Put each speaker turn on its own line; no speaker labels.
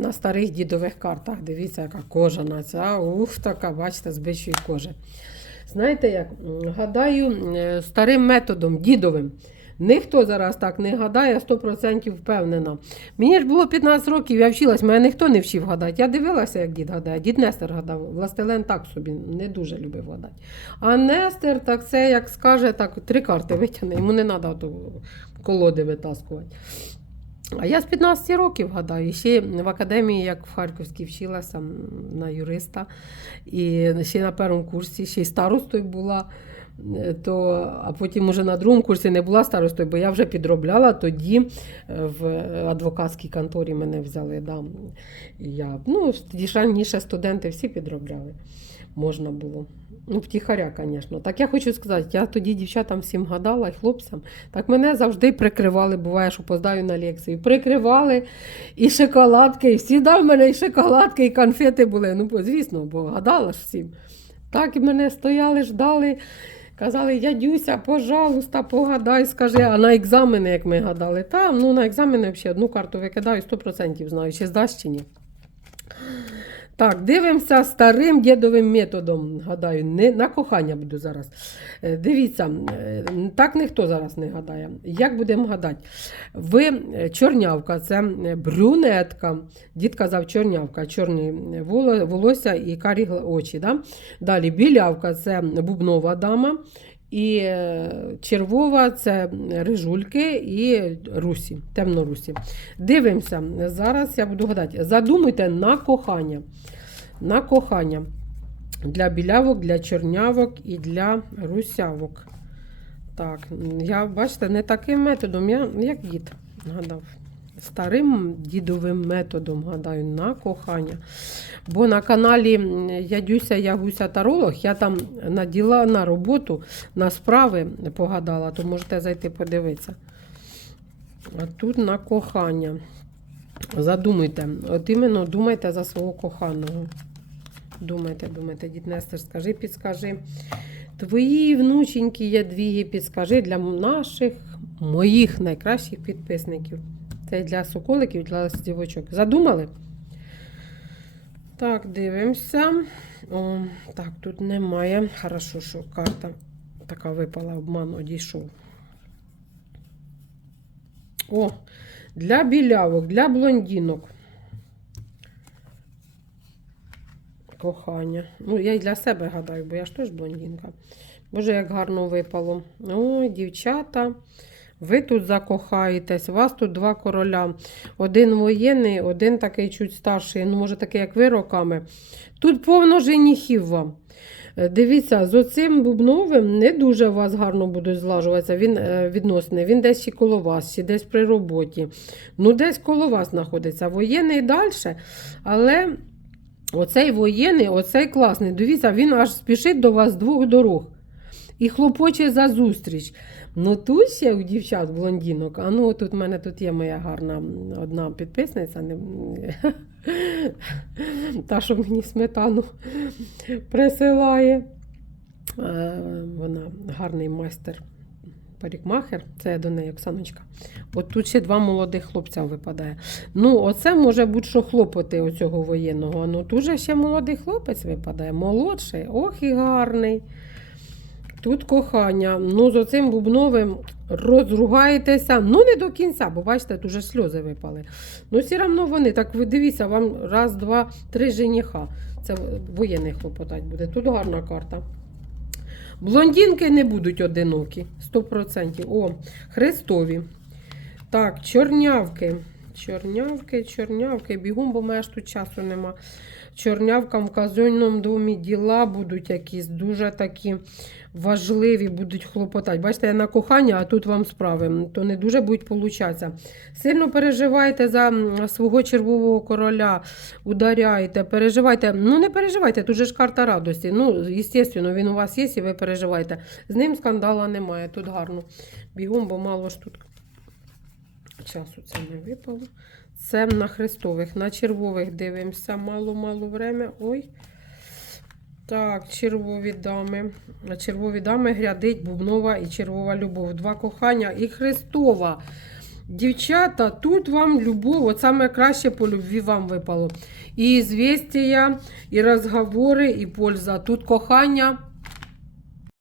На старих дідових картах. Дивіться, яка кожа на ця. Ух, така, бачите, з бичої. Знаєте як? Гадаю е, старим методом, дідовим. Ніхто зараз так не гадає, 100% впевнена. Мені ж було 15 років, я вчилась, мене ніхто не вчив гадати. Я дивилася, як дід гадає. Дід Нестер гадав, Властелен так собі не дуже любив гадати. А Нестер, так це, як скаже, так три карти витягне, йому не треба колоди витаскувати. А я з 15 років гадаю, ще в академії, як в Харківській вчилася на юриста, і ще на першому курсі, ще й старостою була. е, То, а потім уже на другому курсі не була старостою, бо я вже підробляла тоді е, в адвокатській конторі мене взяли. Да. Я, ну, раніше студенти всі підробляли. Можна було. Ну, втіхаря, звісно. Так я хочу сказати, я тоді дівчатам всім гадала і хлопцям. Так мене завжди прикривали, буває, що поздаю на лекцію. Прикривали і шоколадки, і всі в мене і шоколадки, і конфети були. Ну, звісно, бо гадала ж всім. Так і мене стояли, ждали. Казали, дядюся, пожалуйста, погадай, скажи. А на екзамени, як ми гадали, там, ну на екзамени взагалі одну карту викидаю, 100% знаю, чи здасть чи ні. Так, дивимося старим дідовим методом. Гадаю, не на кохання буду зараз. Е, Дивіться, е, так ніхто зараз не гадає. Як будемо гадати? Ви е, чорнявка, це брюнетка. Дід казав чорнявка, чорні волосся і карі очі. Да? Далі білявка це бубнова дама. І е, червова це рижульки і русі, темнорусі. Дивимося. Зараз я буду гадати. Задумуйте на кохання. На кохання. Для білявок, для чорнявок і для русявок. Так, я, бачите, не таким методом, я як дід гадав. Старим дідовим методом гадаю на кохання. Бо на каналі Ядюся Ягуся Таролог я там на діла, на роботу, на справи погадала, то можете зайти подивитися. А тут на кохання. Задумайте, от іменно думайте за свого коханого. Думайте, думайте, дід Нестер, скажи, підскажи. Твої внученьки ядвіги, підскажи для наших, моїх найкращих підписників. Це для соколиків, для дівочок. Задумали? Так, дивимося. О, так, тут немає. Хорошо, що карта така випала, обман одійшов. О, для білявок, для блондинок. Кохання. Ну, я й для себе гадаю, бо я ж теж блондинка. Боже, як гарно випало. Ой, дівчата. Ви тут закохаєтесь, вас тут два короля. Один воєнний, один такий чуть старший, ну, може, такий, як ви роками. Тут повно женіхів вам. Е, Дивіться, з оцим бубновим не дуже вас гарно будуть злажуватися. Він е, відносини. Він десь ще коло вас, чи десь при роботі. Ну, десь коло вас знаходиться. Воєнний далі, але оцей воєнний, оцей класний. Дивіться, він аж спішить до вас двох дорог. І хлопоче за зустріч. Ну тут ще у дівчат блондинок. А ну тут в мене тут є моя гарна одна підписниця. Не... Та, що мені сметану присилає. Вона гарний майстер. Парікмахер, це я до неї Оксаночка. От тут ще два молодих хлопця випадає. Ну, оце може бути, що хлопоти оцього воєнного. Ну тут же ще молодий хлопець випадає. Молодший, ох і гарний. Тут кохання. Ну, з оцим бубновим розругаєтеся. Ну, не до кінця, бо бачите, тут вже сльози випали. Ну, все одно вони. Так ви дивіться, вам раз, два, три жениха. Це воєнний хлопотать буде. Тут гарна карта. Блондинки не будуть одинокі. 100%. О, Христові. Так, чорнявки. Чорнявки, чорнявки. Бігом, бо мене ж тут часу нема. Чорнявкам в казенному домі діла будуть якісь дуже такі важливі, будуть хлопотати. Бачите, я на кохання, а тут вам справи. То не дуже будуть получатися. Сильно переживайте за свого червового короля, ударяйте, переживайте. Ну, не переживайте, тут же ж карта радості. Ну, звісно, він у вас є, і ви переживаєте. З ним скандала немає. Тут гарно. Бігом, бо мало ж тут часу це не випало. Це на хрестових, на червових дивимося. Мало-мало время. Ой. Так, червові дами. Червові дами грядить Бубнова і червова любов. Два кохання і Христова. Дівчата, тут вам любов, от саме краще по любві вам випало. І звістія, і розговори, і польза. Тут кохання